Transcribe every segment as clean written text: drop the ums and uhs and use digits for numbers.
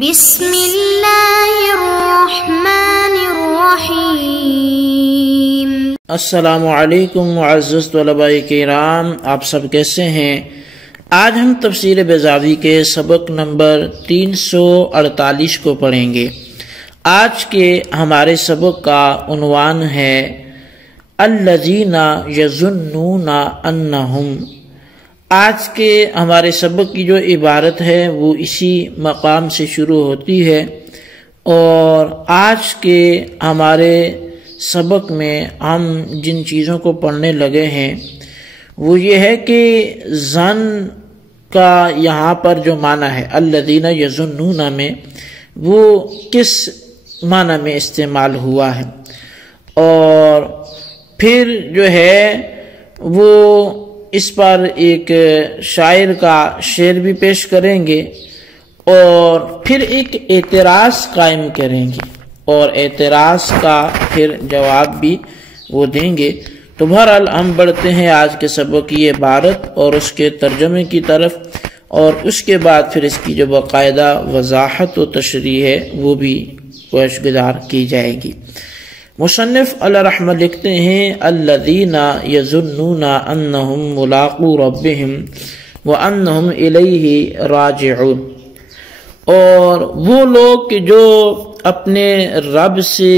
بسم اللہ الرحمن الرحیم۔ السلام علیکم معزز طلباء کرام، آپ سب کیسے ہیں؟ آج ہم تفسیر بیضاوی کے سبق نمبر 348 کو پڑھیں گے۔ آج کے ہمارے سبق کا عنوان ہے الذین یظنون انہم۔ آج کے ہمارے سبق کی جو عبارت ہے وہ اسی مقام سے شروع ہوتی ہے، اور آج کے ہمارے سبق میں ہم جن چیزوں کو پڑھنے لگے ہیں وہ یہ ہے کہ ظن کا یہاں پر جو معنی ہے الذین یظنون میں، وہ کس معنی میں استعمال ہوا ہے، اور پھر جو ہے وہ اس پر ایک شاعر کا شعر بھی پیش کریں گے، اور پھر ایک اعتراض قائم کریں گے، اور اعتراض کا پھر جواب بھی وہ دیں گے۔ تو بہرحال ہم بڑھتے ہیں آج کے سبق کی عبارت اور اس کے ترجمے کی طرف، اور اس کے بعد پھر اس کی جو باقاعدہ وضاحت و تشریح ہے وہ بھی کوشش گزار کی جائے گی۔ مصنف علیہ رحمہ لکھتے ہیں الذین یظنون انہم ملاقو ربہم وانہم الیہ راجعون، اور وہ لوگ کہ جو اپنے رب سے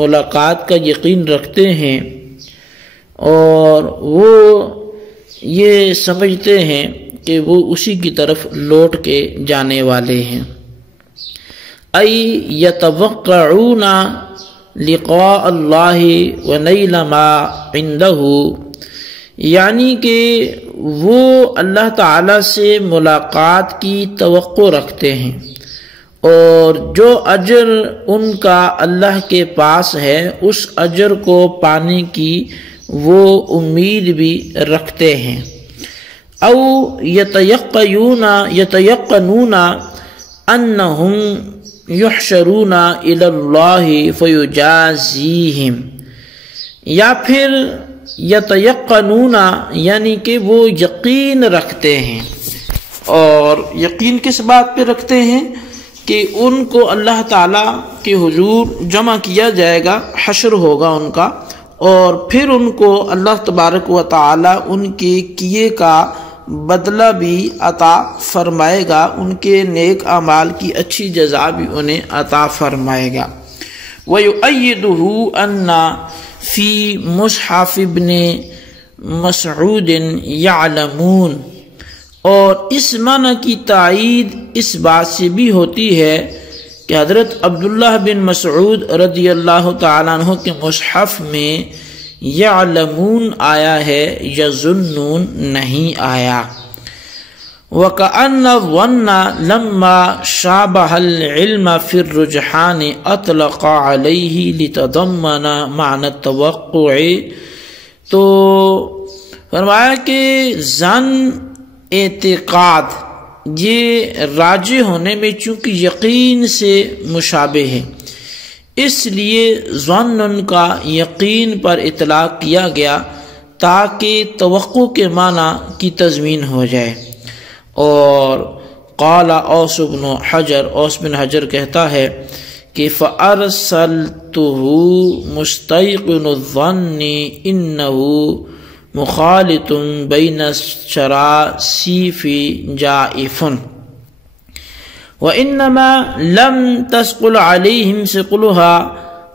ملاقات کا یقین رکھتے ہیں اور وہ یہ سمجھتے ہیں کہ وہ اسی کی طرف لوٹ کے جانے والے ہیں۔ ای یتوقعون لقاء اللہ ونیل ما عندہ، یعنی کہ وہ اللہ تعالی سے ملاقات کی توقع رکھتے ہیں، اور جو اجر ان کا اللہ کے پاس ہے اس اجر کو پانے کی وہ امید بھی رکھتے ہیں۔ او یتیقنون انہم یحشرون الی اللہ فیجازیہم، یا پھر یتیقنون یعنی کہ وہ یقین رکھتے ہیں، اور یقین کس بات پہ رکھتے ہیں کہ ان کو اللہ تعالیٰ کے حضور جمع کیا جائے گا، حشر ہوگا ان کا، اور پھر ان کو اللہ تبارک و تعالیٰ ان کے کیے کا بدلہ بھی عطا فرمائے گا، ان کے نیک اعمال کی اچھی جزا بھی انہیں عطا فرمائے گا۔ وَيُؤَيِّدُهُ أَنَّ فِي مُصْحَفِ ابْنِ مسعود يَعْلَمُونَ، اور اس معنی کی تائید اس بات سے بھی ہوتی ہے کہ حضرت عبداللہ بن مسعود رضی اللہ تعالیٰ عنہ کے مصحف میں یعلمون آیا ہے، یظنون نہیں آیا۔ وَكَأَنَّ الظَّنَّ لَمَّا شَابَهَ الْعِلْمَ فِي الرُّجْحَانِ أَطْلَقَ عَلَيْهِ لِتَضَمَّنَ مَعْنَى التَّوَقُّعِ، تو فرمایا کہ ظن اعتقاد یہ راجع ہونے میں چونکہ یقین سے مشابہ ہے، اس لیے ظن کا یقین پر اطلاق کیا گیا تاکہ توقع کے معنی کی تضمین ہو جائے۔ اور قال اوس بن حجر کہتا ہے کہ فَأَرْسَلْتُهُ مُسْتَيْقِنُ الظَّنِّ إِنَّهُ مخالط بین الشراسیف جائف، وإنما لم تثقل عليهم ثقلها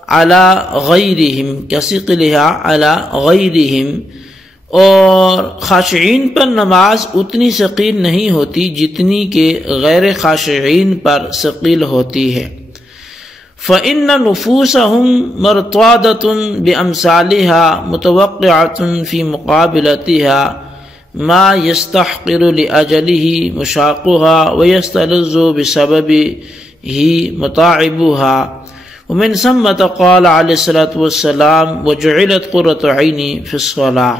على غيرهم كثقلها على غيرهم، اور خاشعین پر نماز اتنی ثقیل نہیں ہوتی جتنی کہ غیر خاشعین پر ثقیل ہوتی ہے۔ فإن نفوسهم مرتعدة بأمثالها متوقعة في مقابلتها ما يستحقر لأجله مشاقها ويستلذ بسببه متاعبها، ومن ثم قال عليه الصلاة والسلام وجعلت قرة عيني في الصلاة۔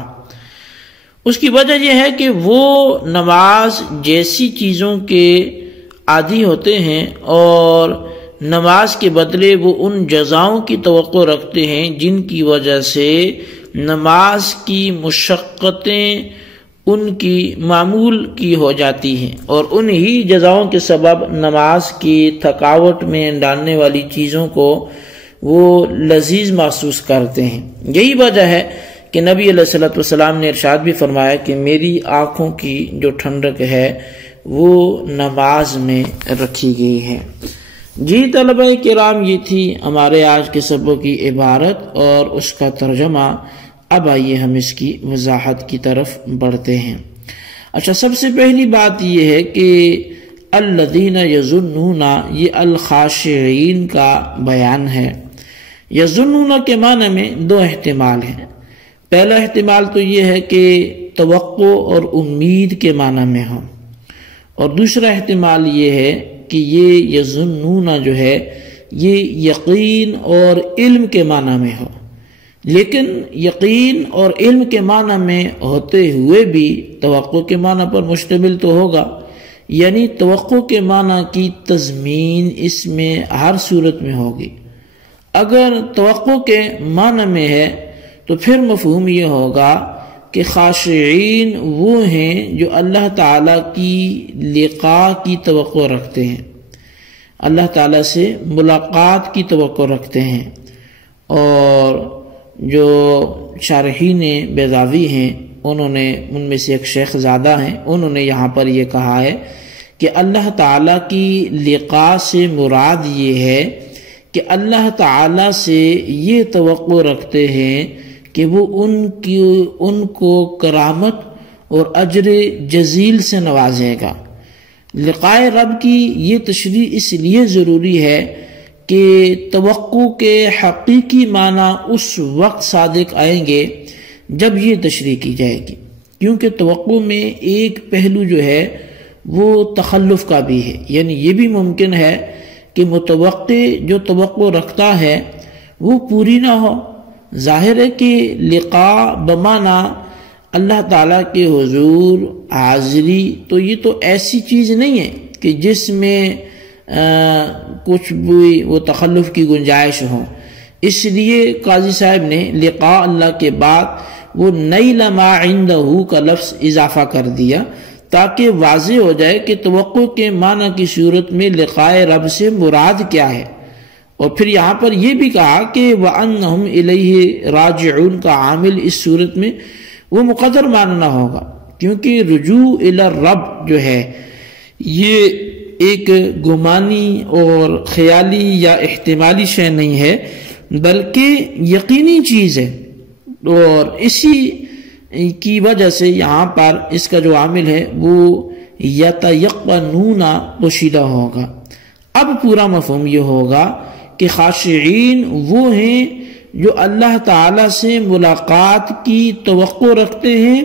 اس کی وجہ یہ ہے کہ وہ نماز جیسی چیزوں کے عادی ہوتے ہیں، اور نماز کے بدلے وہ ان جزاؤں کی توقع رکھتے ہیں جن کی وجہ سے نماز کی مشقتیں ان کی معمول کی ہو جاتی ہیں، اور انہی جزاؤں کے سبب نماز کی تھکاوٹ میں ڈالنے والی چیزوں کو وہ لذیذ محسوس کرتے ہیں۔ یہی وجہ ہے کہ نبی علیہ الصلوۃ والسلام نے ارشاد بھی فرمایا کہ میری آنکھوں کی جو ٹھنڈک ہے وہ نماز میں رکھی گئی ہے۔ جی طلبہ کرام، یہ تھی ہمارے آج کے سبق کی عبارت اور اس کا ترجمہ۔ اب آئیے ہم اس کی وضاحت کی طرف بڑھتے ہیں۔ اچھا، سب سے پہلی بات یہ ہے کہ الذین یظنون، یہ الخاشعین کا بیان ہے۔ یظنون کے معنی میں دو احتمال ہیں۔ پہلا احتمال تو یہ ہے کہ توقع اور امید کے معنی میں ہو، اور دوسرا احتمال یہ ہے کہ یہ یظنون جو ہے یہ یقین اور علم کے معنی میں ہو، لیکن یقین اور علم کے معنی میں ہوتے ہوئے بھی توقع کے معنی پر مشتمل تو ہوگا، یعنی توقع کے معنی کی تضمین اس میں ہر صورت میں ہوگی۔ اگر توقع کے معنی میں ہے تو پھر مفہوم یہ ہوگا کہ خاشعین وہ ہیں جو اللہ تعالیٰ کی لقاء کی توقع رکھتے ہیں، اللہ تعالیٰ سے ملاقات کی توقع رکھتے ہیں۔ اور جو شارحین بیضاوی ہیں انہوں نے، ان میں سے ایک شیخ زادہ ہیں، انہوں نے یہاں پر یہ کہا ہے کہ اللہ تعالیٰ کی لقاء سے مراد یہ ہے کہ اللہ تعالیٰ سے یہ توقع رکھتے ہیں کہ وہ ان کو کرامت اور اجر جزیل سے نوازے گا۔ لقاء رب کی یہ تشریح اس لیے ضروری ہے کہ توقع کے حقیقی معنی اس وقت صادق آئیں گے جب یہ تشریح کی جائے گی، کیونکہ توقع میں ایک پہلو جو ہے وہ تخلف کا بھی ہے، یعنی یہ بھی ممکن ہے کہ متوقع جو توقع رکھتا ہے وہ پوری نہ ہو۔ ظاہر ہے کہ لقاء بمعنی اللہ تعالیٰ کے حضور حاضری، تو یہ تو ایسی چیز نہیں ہے کہ جس میں کچھ بھی وہ تخلف کی گنجائش ہو۔ اس لیے قاضی صاحب نے لقاء اللہ کے بعد وہ نیل ما عندہ کا لفظ اضافہ کر دیا تاکہ واضح ہو جائے کہ توقع کے معنی کی صورت میں لقاء رب سے مراد کیا ہے۔ اور پھر یہاں پر یہ بھی کہا کہ وَأَنَّهُمْ إِلَيْهِ رَاجِعُونَ کا عامل اس صورت میں وہ مقدر ماننا ہوگا، کیونکہ رجوع الی الرب جو ہے یہ ایک گمانی اور خیالی یا احتمالی شے نہیں ہے، بلکہ یقینی چیز ہے، اور اسی کی وجہ سے یہاں پر اس کا جو عامل ہے وہ یتیقنون پوشیدہ ہوگا۔ اب پورا مفہوم یہ ہوگا کہ خاشعین وہ ہیں جو اللہ تعالیٰ سے ملاقات کی توقع رکھتے ہیں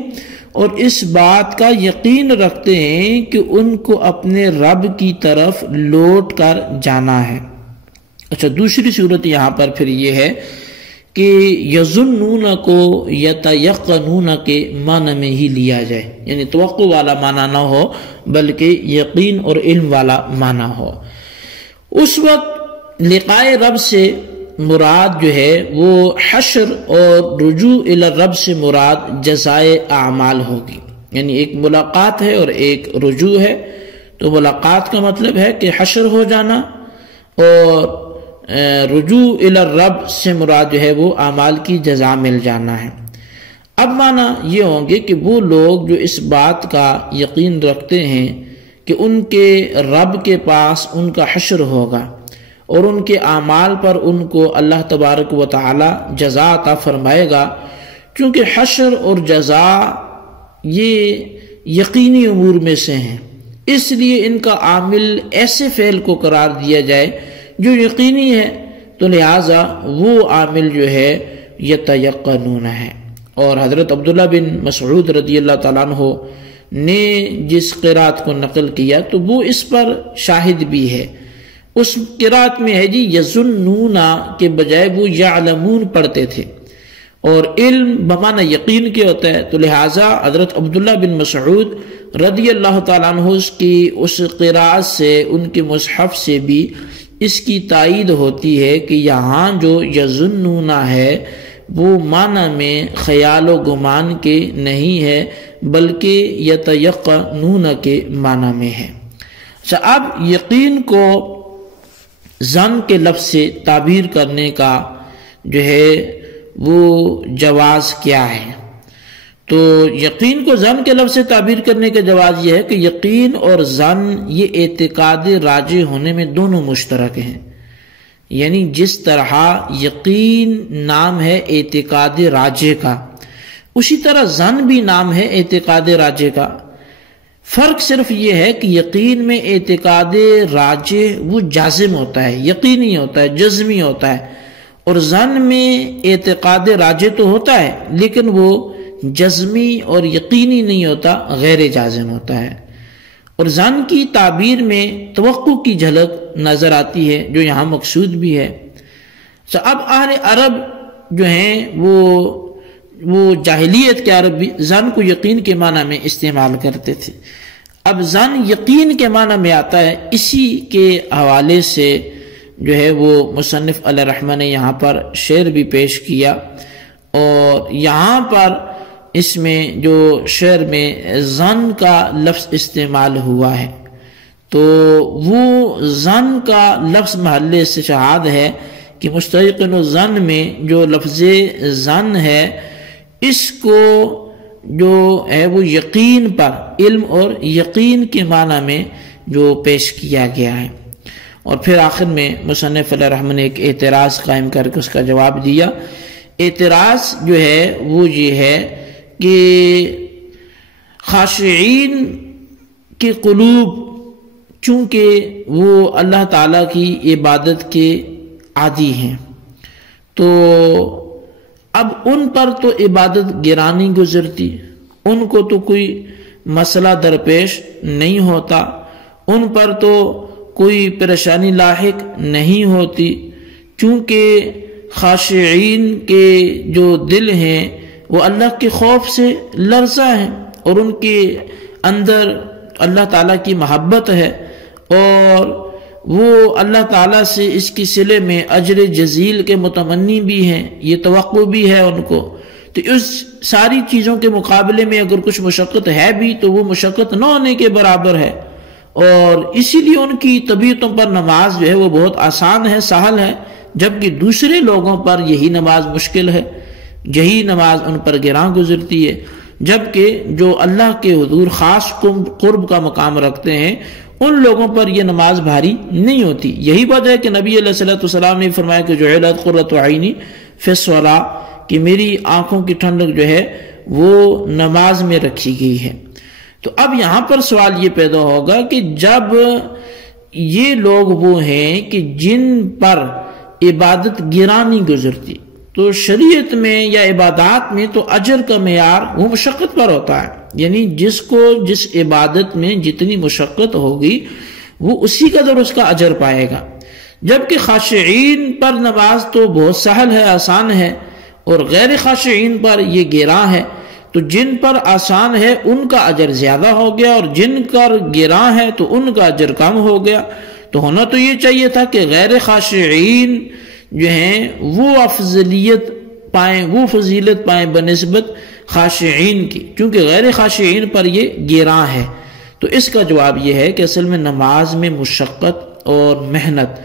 اور اس بات کا یقین رکھتے ہیں کہ ان کو اپنے رب کی طرف لوٹ کر جانا ہے۔ اچھا، دوسری صورت یہاں پر پھر یہ ہے کہ یظنون کو یتیقنون کے معنی میں ہی لیا جائے، یعنی توقع والا معنی نہ ہو بلکہ یقین اور علم والا معنی ہو۔ اس وقت لقاء رب سے مراد جو ہے وہ حشر اور رجوع الی الرب سے مراد جزائے اعمال ہوگی، یعنی ایک ملاقات ہے اور ایک رجوع ہے۔ تو ملاقات کا مطلب ہے کہ حشر ہو جانا، اور رجوع الی الرب سے مراد جو ہے وہ اعمال کی جزا مل جانا ہے۔ اب معنی یہ ہوں گے کہ وہ لوگ جو اس بات کا یقین رکھتے ہیں کہ ان کے رب کے پاس ان کا حشر ہوگا اور ان کے اعمال پر ان کو اللہ تبارک و تعالی جزا عطا فرمائے گا، کیونکہ حشر اور جزا یہ یقینی امور میں سے ہیں، اس لیے ان کا عامل ایسے فعل کو قرار دیا جائے جو یقینی ہے، تو لہٰذا وہ عامل جو ہے یتیقنون ہے۔ اور حضرت عبداللہ بن مسعود رضی اللہ تعالیٰ عنہ نے جس قرات کو نقل کیا تو وہ اس پر شاہد بھی ہے۔ اس قرات میں ہے جی یظنون کے بجائے وہ یعلمون پڑھتے تھے، اور علم بمعنی یقین کے ہوتا ہے، تو لہٰذا حضرت عبداللہ بن مسعود رضی اللہ تعالیٰ عنہ کی اس قرات سے، ان کے مصحف سے بھی اس کی تائید ہوتی ہے کہ یہاں جو یظنون ہے وہ معنی میں خیال و گمان کے نہیں ہے، بلکہ یتیقنون کے معنی میں ہے۔ اچھا، اب یقین کو ظن کے لفظ سے تعبیر کرنے کا جو ہے وہ جواز کیا ہے؟ تو یقین کو ظن کے لفظ سے تعبیر کرنے کا جواز یہ ہے کہ یقین اور ظن یہ اعتقاد راجح ہونے میں دونوں مشترک ہیں، یعنی جس طرح یقین نام ہے اعتقاد راجح کا، اسی طرح ظن بھی نام ہے اعتقاد راجح کا۔ فرق صرف یہ ہے کہ یقین میں اعتقاد راجح وہ جازم ہوتا ہے، یقینی ہوتا ہے، جزمی ہوتا ہے، اور ظن میں اعتقاد راجح تو ہوتا ہے لیکن وہ جزمی اور یقینی نہیں ہوتا، غیر جازم ہوتا ہے۔ اور ظن کی تعبیر میں توقع کی جھلک نظر آتی ہے جو یہاں مقصود بھی ہے۔ اب اہل عرب جو ہیں وہ جاہلیت کے عرب بھی ظن کو یقین کے معنی میں استعمال کرتے تھے۔ اب ظن یقین کے معنی میں آتا ہے، اسی کے حوالے سے جو ہے وہ مصنف علیہ رحمہ نے یہاں پر شعر بھی پیش کیا، اور یہاں پر اس میں جو شعر میں ظن کا لفظ استعمال ہوا ہے تو وہ ظن کا لفظ محل استشہاد ہے کہ مستحقن الظن میں جو لفظ ظن ہے اس کو جو ہے وہ یقین پر، علم اور یقین کے معنی میں جو پیش کیا گیا ہے۔ اور پھر آخر میں مصنف علیہ رحمہ نے ایک اعتراض قائم کر کے اس کا جواب دیا۔ اعتراض جو ہے وہ یہ ہے کہ خاشعین کے قلوب چونکہ وہ اللہ تعالیٰ کی عبادت کے عادی ہیں، تو اب ان پر تو عبادت گرانی گزرتی، ان کو تو کوئی مسئلہ درپیش نہیں ہوتا، ان پر تو کوئی پریشانی لاحق نہیں ہوتی، چونکہ خاشعین کے جو دل ہیں وہ اللہ کے خوف سے لرزہ ہیں اور ان کے اندر اللہ تعالیٰ کی محبت ہے، اور وہ اللہ تعالیٰ سے اس کی صلے میں اجر جزیل کے متمنی بھی ہیں، یہ توقع بھی ہے ان کو۔ تو اس ساری چیزوں کے مقابلے میں اگر کچھ مشقت ہے بھی تو وہ مشقت نہ ہونے کے برابر ہے، اور اسی لیے ان کی طبیعتوں پر نماز جو ہے وہ بہت آسان ہے، سہل ہے، جبکہ دوسرے لوگوں پر یہی نماز مشکل ہے، یہی نماز ان پر گراں گزرتی ہے، جبکہ جو اللہ کے حضور خاص قرب کا مقام رکھتے ہیں ان لوگوں پر یہ نماز بھاری نہیں ہوتی۔ یہی وجہ ہے کہ نبی علیہ السلام نے فرمایا کہ جعلت قرۃ عینی فی الصلاۃ، کہ میری آنکھوں کی ٹھنڈک جو ہے وہ نماز میں رکھی گئی ہے۔ تو اب یہاں پر سوال یہ پیدا ہوگا کہ جب یہ لوگ وہ ہیں کہ جن پر عبادت گرانی گزرتی، تو شریعت میں یا عبادات میں تو اجر کا معیار وہ مشقت پر ہوتا ہے، یعنی جس کو جس عبادت میں جتنی مشقت ہوگی وہ اسی قدر اس کا اجر پائے گا، جبکہ خاشعین پر نماز تو بہت سہل ہے، آسان ہے، اور غیر خاشعین پر یہ گراں ہے۔ تو جن پر آسان ہے ان کا اجر زیادہ ہو گیا، اور جن پر گراں ہے تو ان کا اجر کم ہو گیا۔ تو ہونا تو یہ چاہیے تھا کہ غیر خاشعین جو ہیں وہ افضلیت پائیں، وہ فضیلت پائیں بنسبت خاشعین کی، کیونکہ غیر خاشعین پر یہ گراں ہے۔ تو اس کا جواب یہ ہے کہ اصل میں نماز میں مشقت اور محنت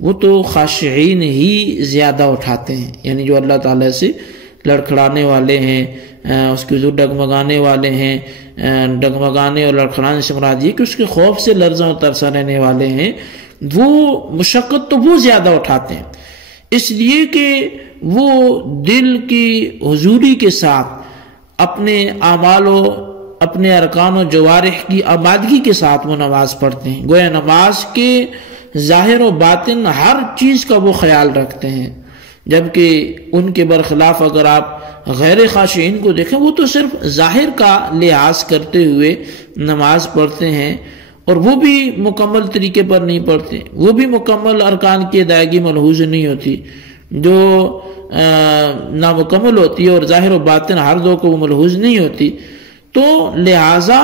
وہ تو خاشعین ہی زیادہ اٹھاتے ہیں، یعنی جو اللہ تعالیٰ سے لڑکھڑانے والے ہیں، اس کے حضور ڈگمگانے والے ہیں، ڈگمگانے اور لڑکھڑانے سے مراد یہ کہ اس کے خوف سے لرزاں و ترساں رہنے والے ہیں، وہ مشقت تو وہ زیادہ اٹھاتے ہیں، اس لیے کہ وہ دل کی حضوری کے ساتھ اپنے اعمال و اپنے ارکان و جوارح کی آمادگی کے ساتھ وہ نماز پڑھتے ہیں، گویا نماز کے ظاہر و باطن ہر چیز کا وہ خیال رکھتے ہیں، جبکہ ان کے برخلاف اگر آپ غیر خاشعین کو دیکھیں وہ تو صرف ظاہر کا لحاظ کرتے ہوئے نماز پڑھتے ہیں، اور وہ بھی مکمل طریقے پر نہیں پڑھتے، وہ بھی مکمل ارکان کی ادائیگی ملحوظ نہیں ہوتی، جو نامکمل ہوتی ہے، اور ظاہر و باطن ہر دو کو وہ ملحوظ نہیں ہوتی۔ تو لہٰذا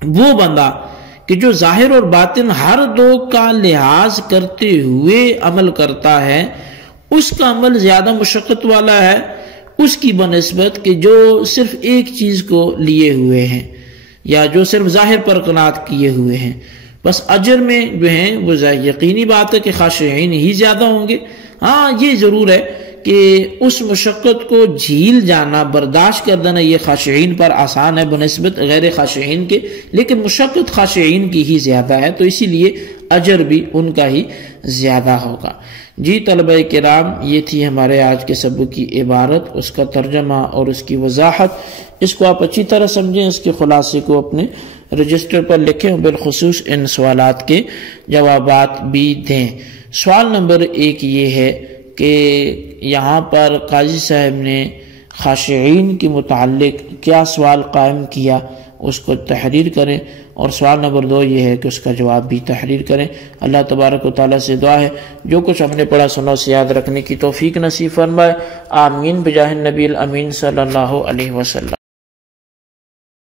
وہ بندہ کہ جو ظاہر اور باطن ہر دو کا لحاظ کرتے ہوئے عمل کرتا ہے، اس کا عمل زیادہ مشقت والا ہے، اس کی بنسبت کہ جو صرف ایک چیز کو لیے ہوئے ہیں یا جو صرف ظاہر پر قناعت کیے ہوئے ہیں. بس اجر میں جو ہیں وہ یقینی بات ہے کہ خاشعین ہی زیادہ ہوں گے. ہاں یہ ضرور ہے کہ اس مشقت کو جھیل جانا، برداشت کر دینا، یہ خاشعین پر آسان ہے بنسبت غیر خاشعین کے، لیکن مشقت خاشعین کی ہی زیادہ ہے، تو اسی لیے اجر بھی ان کا ہی زیادہ ہوگا. جی طلبہ کرام، یہ تھی ہمارے آج کے سبق کی عبارت، اس کا ترجمہ اور اس کی وضاحت. اس کو آپ اچھی طرح سمجھیں، اس کے خلاصے کو اپنے رجسٹر پر لکھیں، بالخصوص ان سوالات کے جوابات بھی دیں. سوال نمبر 1 یہ ہے کہ یہاں پر قاضی صاحب نے خاشعین کے متعلق کیا سوال قائم کیا، اس کو تحریر کریں. اور سوال نمبر 2 یہ ہے کہ اس کا جواب بھی تحریر کریں. اللہ تبارک و تعالیٰ سے دعا ہے جو کچھ ہم نے پڑھا سنا اسے یاد رکھنے کی توفیق نصیب فرمائے. آمین بجاہ النبی الامین صلی اللہ علیہ وسلم.